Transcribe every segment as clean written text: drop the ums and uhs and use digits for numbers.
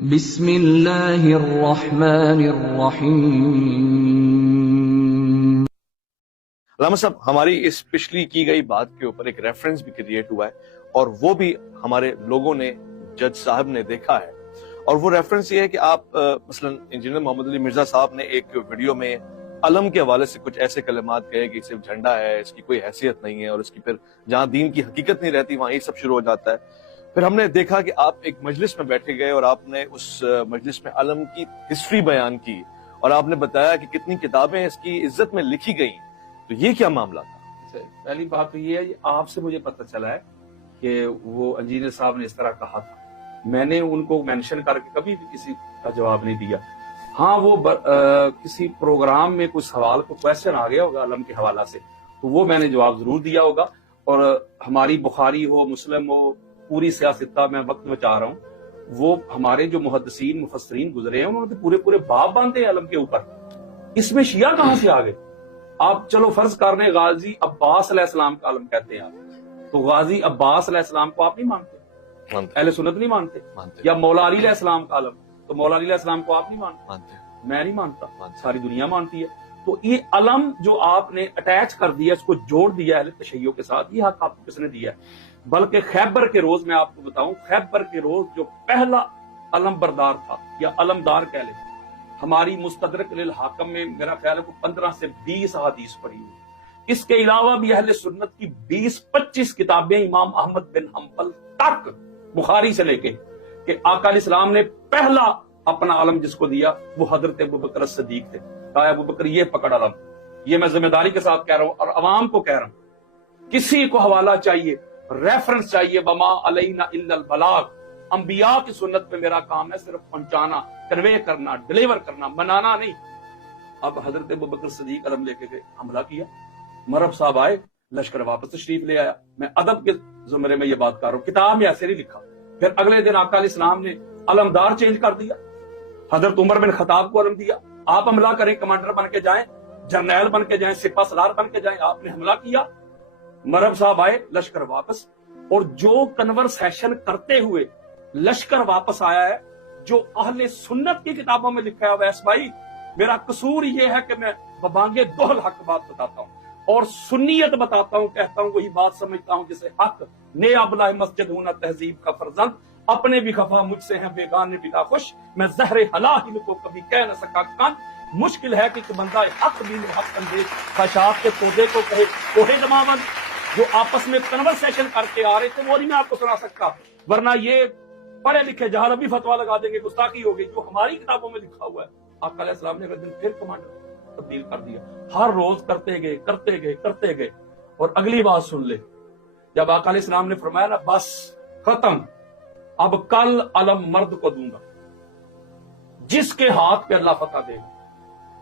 بسم اللہ الرحمن الرحیم۔ علامہ صاحب، ہماری اس پچھلی کی گئی بات کے اوپر ایک ریفرنس بھی کریٹ ہوا ہے اور وہ بھی ہمارے لوگوں نے، جج صاحب نے دیکھا ہے، اور وہ ریفرنس یہ ہے کہ آپ مثلا انجینئر محمد علی مرزا صاحب نے ایک ویڈیو میں علم کے حوالے سے کچھ ایسے کلمات کہے کہ صرف جھنڈا ہے، اس کی کوئی حیثیت نہیں ہے، اور اس کی پھر جہاں دین کی حقیقت نہیں رہتی وہاں یہ سب شروع ہو جاتا ہے۔ پھر ہم نے دیکھا کہ آپ ایک مجلس میں بیٹھے گئے اور آپ نے اس مجلس میں علم کی ہسٹری بیان کی اور آپ نے بتایا کہ کتنی کتابیں اس کی عزت میں لکھی گئیں۔ تو یہ کیا معاملہ تھا؟ پہلی بات تو یہ ہے، آپ سے مجھے پتہ چلا ہے کہ وہ انجینئر صاحب نے اس طرح کہا تھا۔ میں نے ان کو مینشن کر کے کبھی بھی کسی کا جواب نہیں دیا۔ ہاں، وہ کسی پروگرام میں کوئی سوال کو کویشچن آ گیا ہوگا علم کے حوالہ سے، تو وہ میں نے جواب ضرور دیا ہوگا۔ اور ہماری بخاری ہو، مسلم ہو، پوری سیاستہ میں وقت بچا رہا ہوں، وہ ہمارے جو محدثین مفسرین گزرے ہیں انہوں نے پورے پورے باب باندھے علم کے اوپر۔ اس میں شیعہ کہاں سے آ گئے؟ آپ چلو فرض کر رہے ہیں غازی عباس علیہ السلام کا علم کہتے ہیں آپ، تو غازی عباس علیہ السلام کو آپ نہیں مانتے؟ اہل سنت نہیں مانتے؟ یا مولا علی علیہ السلام کا علم، تو مولا علی علیہ السلام کو آپ نہیں مانتے؟ میں نہیں مانتا، ساری دنیا مانتی ہے۔ تو یہ علم جو آپ نے اٹیچ کر دیا، اس کو جوڑ دیا اہل تشیع کے ساتھ، یہ حق آپ کو کس نے دیا ہے؟ بلکہ خیبر کے روز میں آپ کو بتاؤں، خیبر کے روز جو پہلا علم بردار تھا یا علمدار کہہ لیں، ہماری مستدرک للحاکم میں میرا خیال ہے کو 15 سے 20 احادیث پڑھی ہوئی۔ اس کے علاوہ بھی اہل سنت کی 20-25 کتابیں امام احمد بن حنبل تک، بخاری سے لے کے، کہ آقا علیہ السلام نے پہلا اپنا علم جس کو دیا وہ حضرت ابوبکر صدیق تھے۔ کہا ابوبکر یہ پکڑ علم، یہ میں ذمہ داری کے ساتھ کہہ رہا ہوں اور عوام کو کہہ رہا ہوں، کسی کو حوالہ چاہیے، ریفرنس چاہیے، وما علینا الا البلاغ، انبیاء کی سنت پہ میرا کام ہے صرف پہنچانا، کنوے کرنا، ڈلیور کرنا، منانا نہیں۔ اب حضرت ابوبکر صدیق علم لے کے گئے، حملہ کیا، مرب صاحب آئے، لشکر واپس تشریف لے آیا۔ میں ادب کے زمرے میں یہ بات کر رہا ہوں، کتاب میں ایسے نہیں لکھا۔ پھر اگلے دن آقا علیہ السلام نے علمدار چینج کر دیا، حضرت عمر بن خطاب کو علم دیا، آپ حملہ کریں، کمانڈر بن کے جائیں، جرنیل بن کے جائیں، سپہ سالار بن کے جائیں، آپ نے حملہ کیا، مرب صاحب آئے، لشکر واپس۔ اور جو کنورسیشن کرتے ہوئے لشکر واپس آیا ہے، جو اہل سنت کی کتابوں میں لکھا ہے، ویس بھائی میرا قصور یہ ہے کہ میں ببانگے دوہل حق بات بتاتا ہوں اور سنیت بتاتا ہوں، کہتا ہوں وہی بات سمجھتا ہوں جسے حق نے ابلہ مسجد ہونا تہذیب کا فرزند، اپنے بھی خفا مجھ سے ہیں بیگانے بھی خوش، میں زہر حلاہل کو کبھی کہہ نہ سکا کن۔ مشکل ہے کہ بندہ حق بھی حق اندیش خشاک کے پودے کو کہے کوہے دماوند۔ جو آپس میں کنورسیشن کر کے آ رہے تھے وہ نہیں میں آپ کو سنا سکتا، ورنہ یہ پڑھے لکھے جہاں ابھی فتوا لگا دیں گے، گستاخی ہوگی۔ جو ہماری کتابوں میں لکھا ہوا ہے، آقا علیہ السلام نے اگلے دن پھر کمانڈر تبدیل کر دیا۔ ہر روز کرتے گئے کرتے گئے کرتے گئے۔ اور اگلی بات سن لے، جب آقا علیہ السلام نے فرمایا نا بس ختم، اب کل علم مرد کو دوں گا جس کے ہاتھ پہ اللہ فتح دے گا،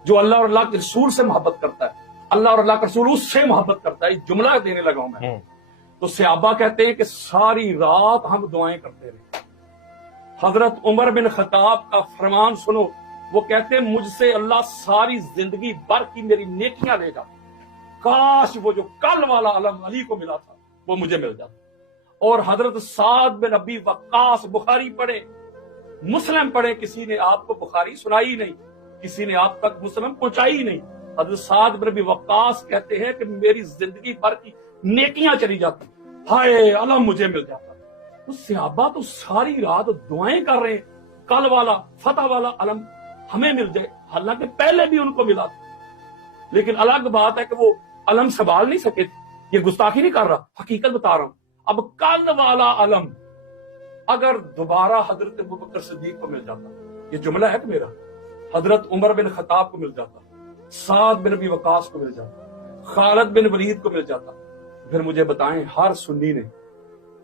جو اللہ اور اللہ کے رسول سے محبت کرتا ہے، اللہ اور اللہ کا رسول اس سے محبت کرتا ہے۔ جملہ دینے لگا ہوں میں۔ تو صحابہ کہتے ہیں کہ ساری رات ہم دعائیں کرتے رہے۔ حضرت عمر بن خطاب کا فرمان سنو، وہ کہتے ہیں مجھ سے اللہ ساری زندگی بھر کی میری نیکیاں لے گا، کاش وہ جو کل والا علم علی کو ملا تھا وہ مجھے مل جاتا۔ اور حضرت سعد بن ابی وقاص، بخاری پڑھے، مسلم پڑھے، کسی نے آپ کو بخاری سنائی نہیں، کسی نے آپ تک مسلم پہنچائی نہیں۔ حضرت سعد بن ابی وقاص کہتے ہیں کہ میری زندگی بھر کی نیکیاں چلی جاتی، ہائے علم مجھے مل جاتا۔ تو صحابہ تو ساری رات دعائیں کر رہے ہیں کل والا فتح والا علم ہمیں مل جائے، حالانکہ پہلے بھی ان کو ملا تھا۔ لیکن الگ بات ہے کہ وہ علم سنبھال نہیں سکے تھے۔ یہ گستاخی نہیں کر رہا، حقیقت بتا رہا ہوں۔ اب کل والا علم اگر دوبارہ حضرت ابوبکر صدیق کو مل جاتا، یہ جملہ ہے کہ میرا، حضرت عمر بن خطاب کو مل جاتا، سعد بن ابی وقاص کو مل جاتا، خالد بن ولید کو مل جاتا، پھر مجھے بتائیں ہر سنی نے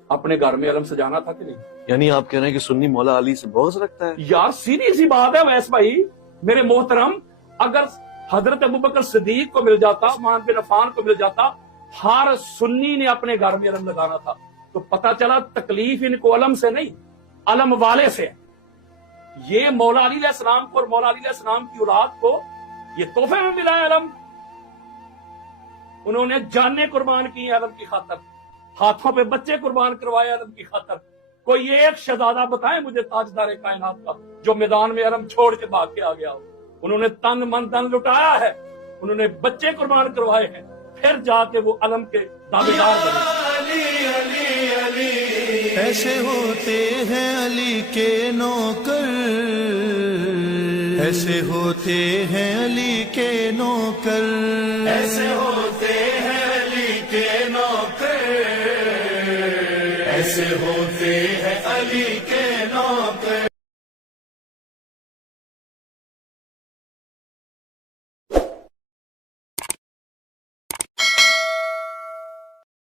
اپنے گھر میں علم سجانا تھا کہ نہیں؟ یعنی آپ کہہ رہے ہیں کہ سنی مولا علی سے بغض رکھتا ہے؟ یار سیدھی سی بات ہے ویس بھائی میرے محترم، اگر حضرت ابوبکر صدیق کو مل جاتا، عثمان بن عفان کو مل جاتا، ہر سنی نے اپنے گھر میں علم لگانا تھا، تو پتہ چلا تکلیف ان کو علم سے نہیں، علم والے سے۔ یہ مولا علی علیہ السلام کو اور مولا علی علیہ السلام کی اولاد کو یہ تحفے میں ملا ہے علم۔ انہوں نے جانیں قربان کی علم کی خاطر، ہاتھوں پہ بچے قربان کروائے علم کی خاطر، کوئی ایک شہزادہ بتائیں مجھے تاجدار کائنات کا جو میدان میں حرم چھوڑ کے بھاگ کے آ گیا ہو. انہوں نے تن من دن لٹایا ہے, انہوں نے بچے قربان کروائے ہیں, پھر جا کے وہ علم کے دعویدار بنے. ایسے ہوتے ہیں علی کے نوکر, ایسے ہوتے ہیں علی کے نوکر, ایسے ہوتے ہیں علی کے نوکر, ایسے ہوتے ہیں علی کے نوکر.